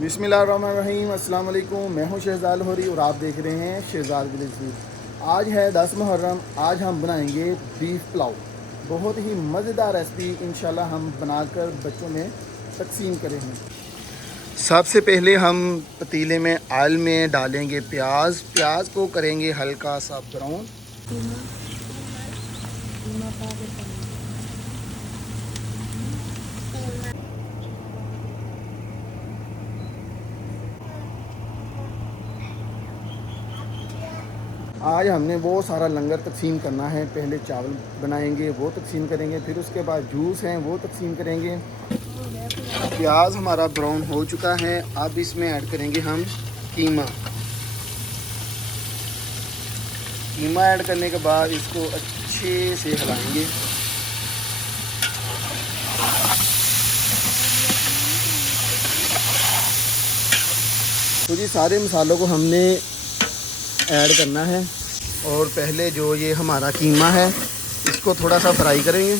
बिस्मिल्लाहिर्रहमानिर्रहीम। अस्सलाम वालेकुम। मैं हूं शहजाद लाहौरी और आप देख रहे हैं शहजाद विलेज फूड। आज है 10 मुहर्रम। आज हम बनाएंगे बीफ पुलाव। बहुत ही मज़ेदार रेसिपी इंशाल्लाह हम बनाकर बच्चों में तकसीम करेंगे। सबसे पहले हम पतीले में ऑयल में डालेंगे प्याज को करेंगे हल्का सा ब्राउन। आज हमने वो सारा लंगर तकसीम करना है। पहले चावल बनाएंगे, वो तकसीम करेंगे, फिर उसके बाद जूस हैं वो तकसीम करेंगे। प्याज हमारा ब्राउन हो चुका है। अब इसमें ऐड करेंगे हम कीमा ऐड करने के बाद इसको अच्छे से हिलाएंगे। तो जी सारे मसालों को हमने ऐड करना है और पहले जो ये हमारा कीमा है इसको थोड़ा सा फ्राई करेंगे।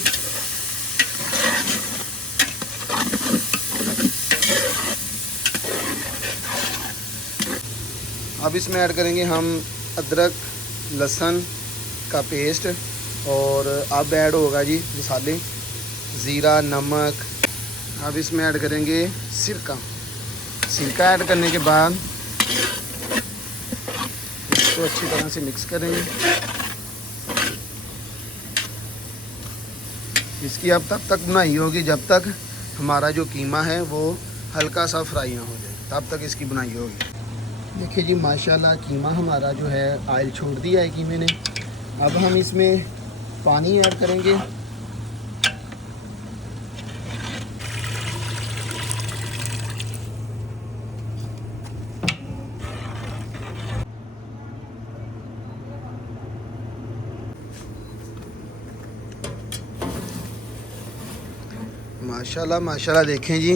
अब इसमें ऐड करेंगे हम अदरक लहसुन का पेस्ट और अब ऐड होगा जी मसाले, ज़ीरा, नमक। अब इसमें ऐड करेंगे सिरका ऐड करने के बाद इसको अच्छी तरह से मिक्स करेंगे। इसकी अब तक बनाई होगी जब तक हमारा जो कीमा है वो हल्का सा फ्राई ना हो जाए, तब तक इसकी बनाई होगी। देखिए जी माशाल्लाह कीमा हमारा जो है ऑयल छोड़ दिया है कीमे ने। अब हम इसमें पानी ऐड करेंगे। माशाल्लाह देखें जी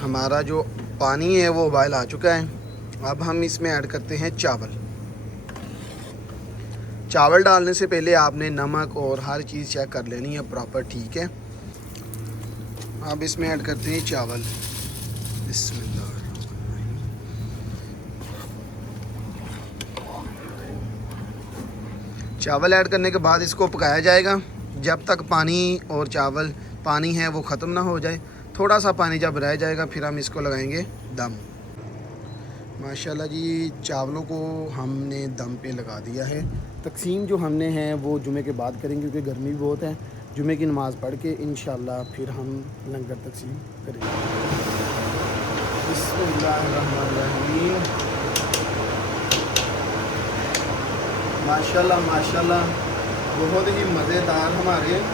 हमारा जो पानी है वो उबाल आ चुका है। अब हम इसमें ऐड करते हैं चावल डालने से पहले आपने नमक और हर चीज़ चेक कर लेनी है प्रॉपर, ठीक है। अब इसमें ऐड करते हैं चावल। बिस्मिल्लाह। चावल ऐड करने के बाद इसको पकाया जाएगा जब तक पानी है वो ख़त्म ना हो जाए। थोड़ा सा पानी जब रह जाएगा फिर हम इसको लगाएंगे दम। माशाल्लाह जी चावलों को हमने दम पे लगा दिया है। तकसीम जो हमने है वो जुमे के बाद करेंगे क्योंकि गर्मी भी बहुत है। जुमे की नमाज़ पढ़ के इंशाल्लाह फिर हम लंगर तकसीम करेंगे। बिस्मिल्लाहिर्रहमानिर्रहीम। माशाल्लाह बहुत ही मज़ेदार हमारे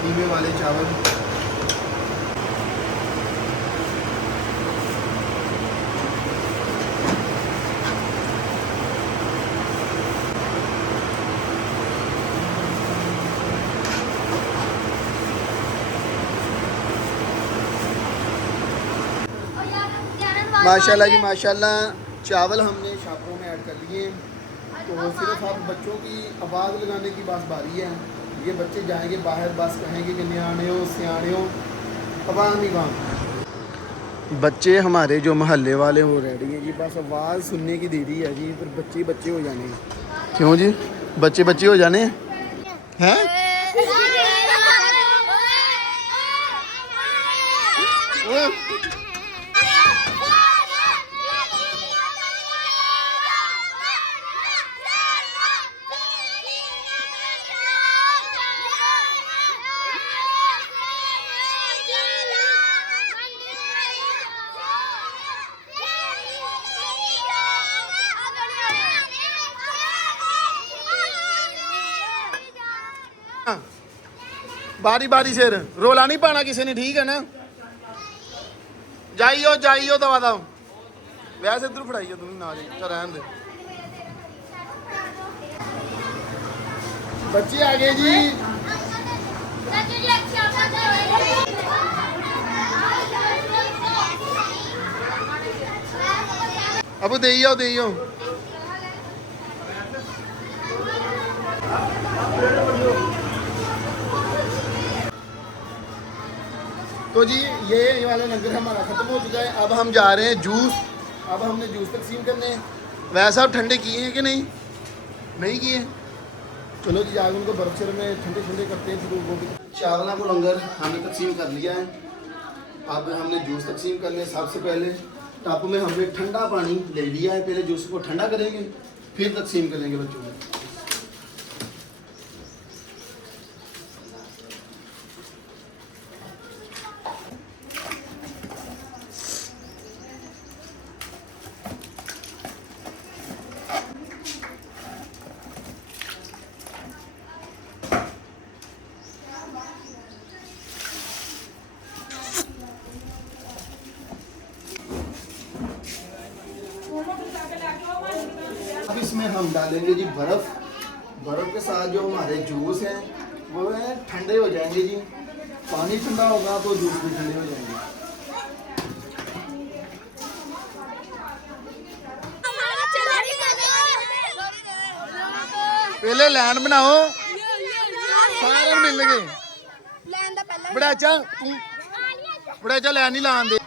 कीमे वाले चावल। माशाल्लाह जी माशाल्लाह चावल हमने छापरों में ऐड कर लिए। तो सिर्फ अब बच्चों की आवाज़ लगाने की बस बारी है। ये बच्चे जाएंगे बाहर, बस कहेंगे कि न्याणे हो सियाणे हो, आवाज़ नहीं वहाँ। बच्चे हमारे जो महल्ले वाले वो रेडी हैं जी, बस आवाज़ सुनने की देरी है जी। फिर बच्चे हो जाने हैं। क्यों जी बच्चे हो जाने हैं? बारी से रोला नहीं पाना किसी ने, ठीक है ना। जाइयो दवा वैसे इधर फड़ाइयो तुम ना रहन दे। बच्चे आ गए जी। अब दे तो जी ये वाला लंगर हमारा ख़त्म हो चुका है। अब हम जा रहे हैं जूस, अब हमने जूस तकसीम करने हैं। वैसे आप ठंडे किए हैं कि नहीं? नहीं किए? चलो जी जाकर उनको बर्फ शर में ठंडे ठंडे करते हैं। फिर वो भी चावला को लंगर हमने तकसीम कर लिया है। अब हमने जूस तकसीम कर लिया। सबसे पहले टप में हमने ठंडा पानी ले लिया है, पहले जूस को ठंडा करेंगे फिर तकसीम करेंगे बच्चों को। अब इसमें हम डालेंगे जी बर्फ़। बर्फ़ के साथ जो हमारे जूस हैं वो है ठंडे हो जाएंगे जी। पानी ठंडा होगा तो जूस भी ठंडे हो जाएंगे। पहले लैंड बनाओ, सारे मिल गए। बड़ा अच्छा लैंड नहीं लान दे।